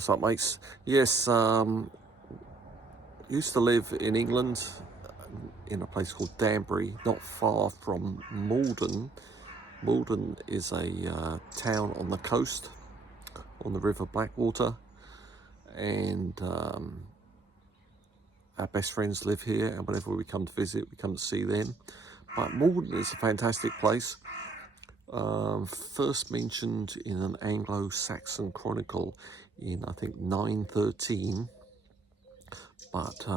What's up, mates? Yes, used to live in England in a place called Danbury, not far from Maldon. Maldon is a town on the coast, on the River Blackwater, and our best friends live here, and whenever we come to visit, we come to see them. But Maldon is a fantastic place. First mentioned in an Anglo-Saxon chronicle in, I think, 913, but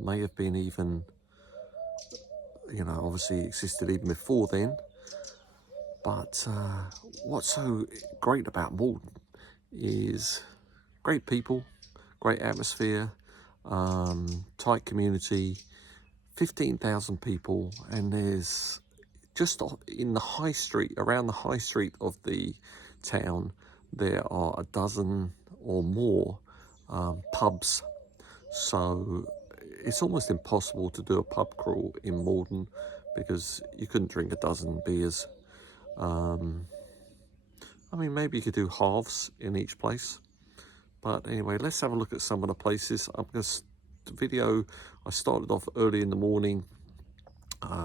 may have been even, obviously existed even before then. But what's so great about Maldon is great people, great atmosphere, tight community, 15,000 people, and there's just in the high street, around the high street of the town, there are a dozen or more pubs. So it's almost impossible to do a pub crawl in Maldon because you couldn't drink a dozen beers. I mean, maybe you could do halves in each place. But anyway, let's have a look at some of the places. I'm going to video. I started off early in the morning,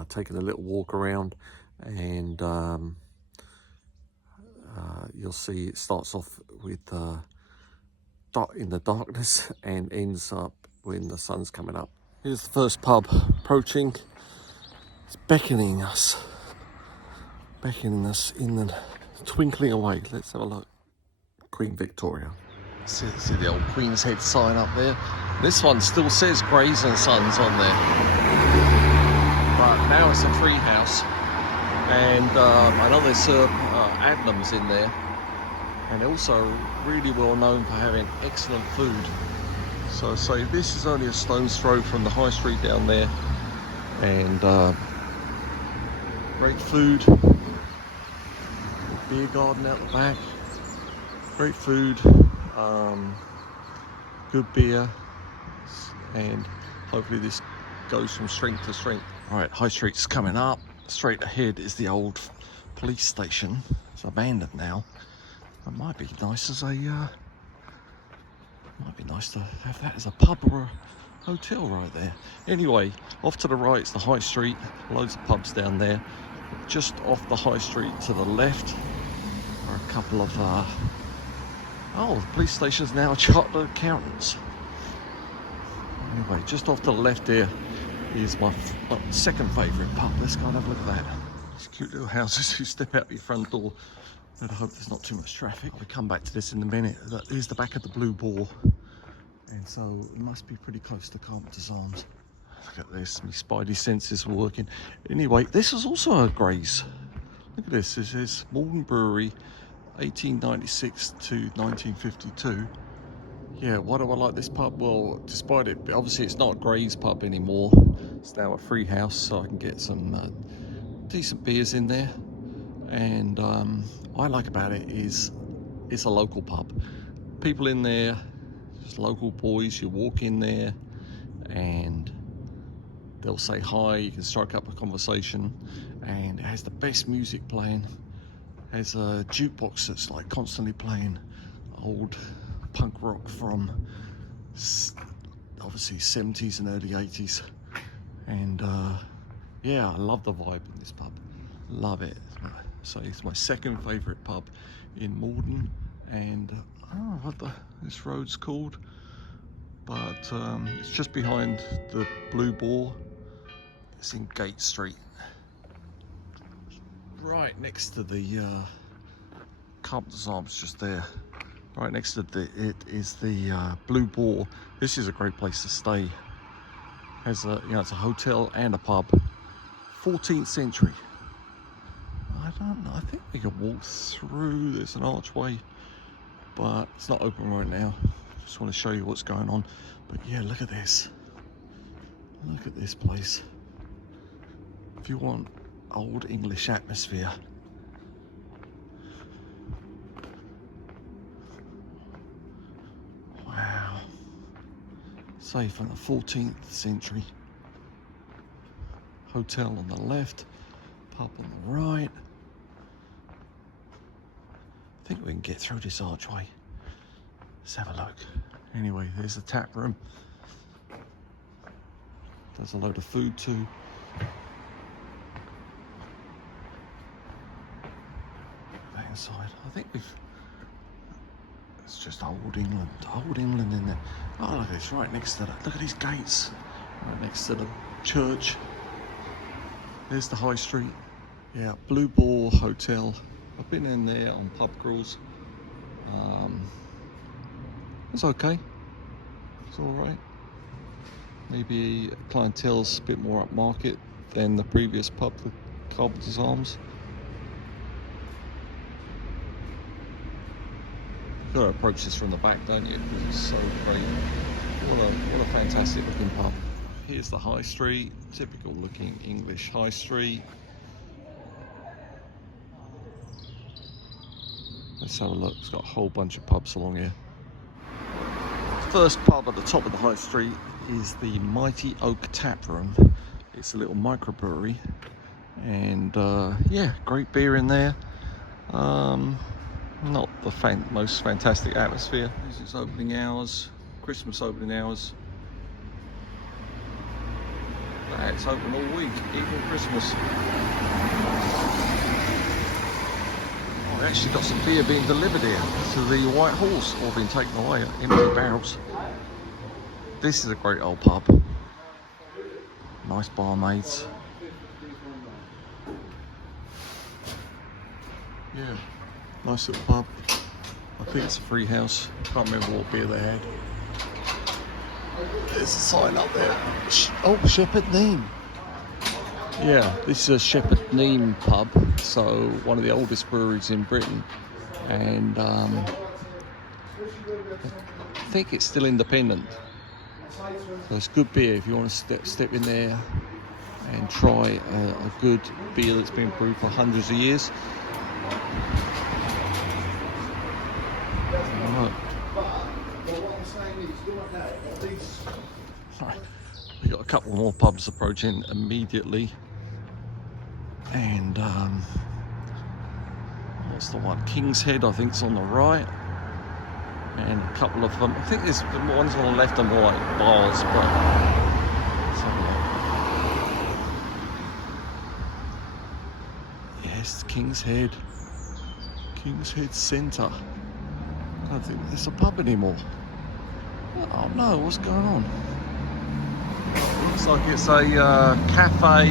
taking a little walk around, and you'll see it starts off with in the darkness and ends up when the sun's coming up. Here's the first pub approaching. It's beckoning us in the twinkling away. Let's have a look. Queen Victoria. See the old Queen's Head sign up there. This one still says Grays and Sons on there, but now it's a tree house, and I know they serve Adnams in there, and also really well known for having excellent food. So this is only a stone's throw from the high street down there, and great food, beer garden out the back, great food, good beer, and hopefully this goes from strength to strength. All right, high street's coming up. Straight ahead is the old police station. It's abandoned now. It might be nice as might be nice to have that as a pub or a hotel right there. Anyway, off to the right is the high street. Loads of pubs down there. Just off the high street to the left are a couple of the police station's now chartered accountants. Anyway, just off to the left there is my second favourite pub. Let's go and have a look at that. These cute little houses. You step out your front door. I hope there's not too much traffic. We'll come back to this in a minute. Here's the back of the Blue Boar, and so it must be pretty close to Carpenter's Arms. Look at this. My spidey senses were working. Anyway, this is also a Grays. Look at this. This is Maldon Brewery, 1896 to 1952. Yeah, why do I like this pub? Well, despite it, obviously it's not a Grays pub anymore. It's now a free house, so I can get some decent beers in there. And what I like about it is it's a local pub. People in there, just local boys. You walk in there and they'll say hi. You can strike up a conversation, and it has the best music playing. It has a jukebox that's like constantly playing old punk rock from obviously 70s and early 80s, and yeah, I love the vibe in this pub. Love it. So it's my second favourite pub in Maldon, and I don't know what this road's called, but it's just behind the Blue Boar. It's in Gate Street, right next to the Carpenter's Arms, just there. Right next to it is the Blue Boar. This is a great place to stay. Has it's a hotel and a pub. 14th century. I don't know. I think we could walk through. There's an archway, but it's not open right now. Just want to show you what's going on. But yeah, look at this. Look at this place. If you want old English atmosphere. Wow. Say from the 14th century. Hotel on the left, pub on the right. I think we can get through this archway. Let's have a look. Anyway, there's the tap room. Does a load of food too. That inside, I think it's just old England in there. Oh, look, it's right next to that. Look at these gates, right next to the church. There's the high street. Yeah, Blue Ball Hotel. I've been in there on pub crawls. It's okay. It's all right. Maybe clientele's a bit more upmarket than the previous pub, the Carpenter's Arms. You've got to approach this from the back, don't you? Because it's so great. What a fantastic looking pub. Here's the high street, typical looking English high street. Let's have a look. It's got a whole bunch of pubs along here. First pub at the top of the high street is the Mighty Oak Tap Room. It's a little microbrewery, and yeah, great beer in there. Not the most fantastic atmosphere. This is opening hours, Christmas opening hours. It's open all week, even Christmas. Oh, I actually got some beer being delivered here to the White Horse, or being taken away, empty barrels. This is a great old pub. Nice barmaids. Yeah, nice little pub. I think it's a free house. Can't remember what beer they had. There's a sign up there. Oh, Shepherd Neame. Yeah, this is a Shepherd Neame pub. So one of the oldest breweries in Britain, and I think it's still independent. So it's good beer if you want to step in there and try a good beer that's been brewed for hundreds of years. Right. We got a couple more pubs approaching immediately, and what's the one? King's Head, I think, is on the right, and a couple of them. I think there's the ones on the left are more like bars, but yes, King's Head Centre. I don't think there's a pub anymore. Oh no, what's going on? Looks like it's a cafe,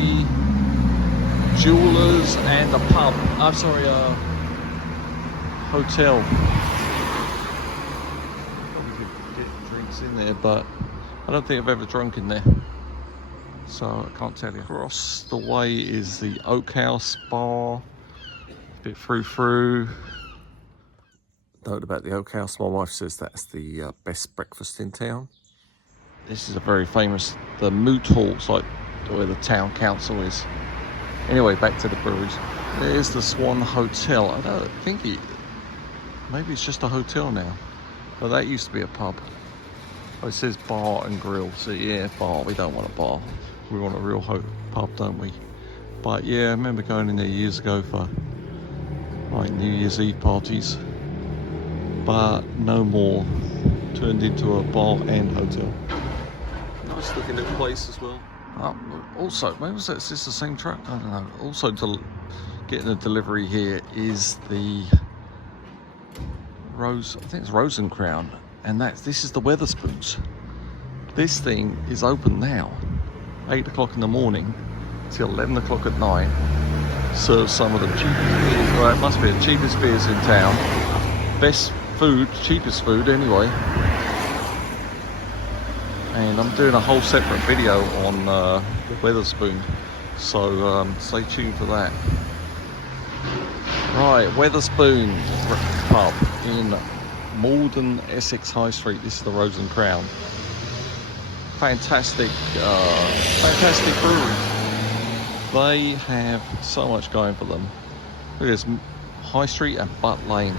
jewellers, and a pub. I'm sorry, a hotel. Probably could get drinks in there, but I don't think I've ever drunk in there, so I can't tell you. Across the way is the Oak House Bar. A bit through. Note about the Oak House, my wife says that's the best breakfast in town. This is a very famous, the Moot Hall, it's like where the town council is. Anyway, back to the breweries. There's the Swan Hotel. I don't think maybe it's just a hotel now, but that used to be a pub. Oh, it says bar and grill, so yeah, bar. We don't want a bar, we want a real pub, don't we? But yeah, I remember going in there years ago for like New Year's Eve parties, but no more. Turned into a bar and hotel. Nice looking little place as well. Also, maybe is this the same truck? I don't know. Also, getting a delivery here is the I think it's Rose and Crown, and this is the Wetherspoons. This thing is open now, 8 o'clock in the morning till 11 o'clock at night. Serves some of the cheapest beers. Well, it must be the cheapest beers in town. Best food, cheapest food anyway. And I'm doing a whole separate video on the Wetherspoon, so stay tuned for that. Right, Wetherspoon pub in Maldon, Essex High Street. This is the Rose and Crown. Fantastic brewery. They have so much going for them. There's High Street and Butt Lane.